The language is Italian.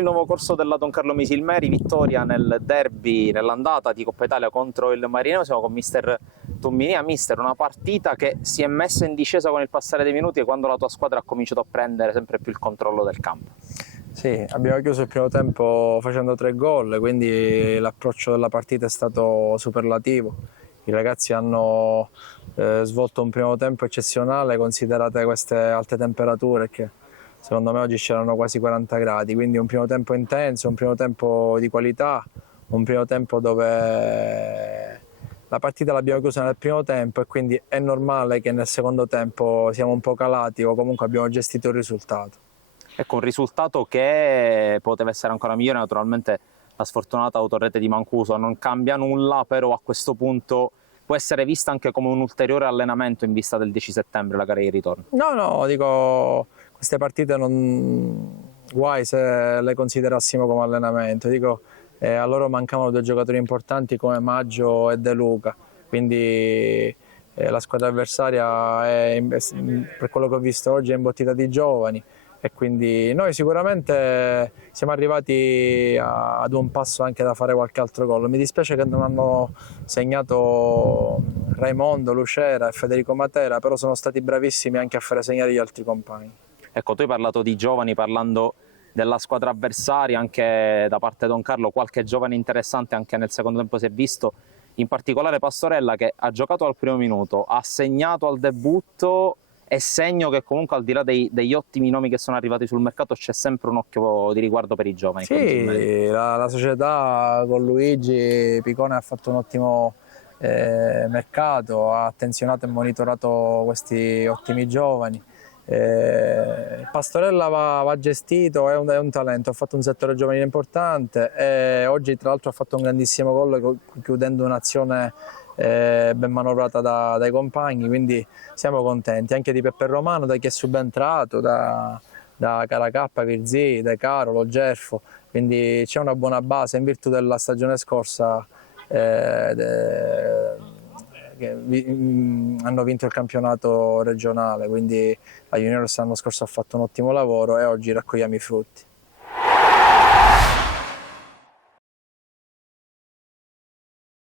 il nuovo corso della Don Carlo Misilmeri, vittoria nel derby, nell'andata di Coppa Italia contro il Marineo. Siamo con mister Tommini. Mister, una partita che si è messa in discesa con il passare dei minuti e quando la tua squadra ha cominciato a prendere sempre più il controllo del campo. Sì, abbiamo chiuso il primo tempo facendo 3 gol, quindi l'approccio della partita è stato superlativo. I ragazzi hanno svolto un primo tempo eccezionale, considerate queste alte temperature, che secondo me oggi c'erano quasi 40 gradi, quindi un primo tempo intenso, un primo tempo di qualità, un primo tempo dove la partita l'abbiamo chiusa nel primo tempo e quindi è normale che nel secondo tempo siamo un po' calati o comunque abbiamo gestito il risultato. Ecco, un risultato che poteva essere ancora migliore. Naturalmente la sfortunata autorete di Mancuso non cambia nulla, però a questo punto può essere vista anche come un ulteriore allenamento in vista del 10 settembre, la gara di ritorno. No, dico, queste partite guai se le considerassimo come allenamento. Dico, a loro mancavano 2 giocatori importanti come Maggio e De Luca, quindi la squadra avversaria per quello che ho visto oggi è imbottita di giovani e quindi noi sicuramente siamo arrivati ad un passo anche da fare qualche altro gol. Mi dispiace che non hanno segnato Raimondo, Lucera e Federico Matera, però sono stati bravissimi anche a fare segnare gli altri compagni. Ecco, tu hai parlato di giovani, parlando della squadra avversaria, anche da parte di Don Carlo qualche giovane interessante anche nel secondo tempo si è visto, in particolare Pastorella che ha giocato al primo minuto, ha segnato al debutto, è segno che comunque al di là degli ottimi nomi che sono arrivati sul mercato c'è sempre un occhio di riguardo per i giovani. Sì, la società con Luigi Picone ha fatto un ottimo mercato, ha attenzionato e monitorato questi ottimi giovani. Pastorella va gestito, è un talento, ha fatto un settore giovanile importante e oggi tra l'altro ha fatto un grandissimo gol chiudendo un'azione ben manovrata dai compagni, quindi siamo contenti anche di Peppe Romano, da chi è subentrato, da Caracappa, Virzì, De Caro, Gerfo, quindi c'è una buona base in virtù della stagione scorsa hanno vinto il campionato regionale, quindi la Juniors l'anno scorso ha fatto un ottimo lavoro e oggi raccogliamo i frutti.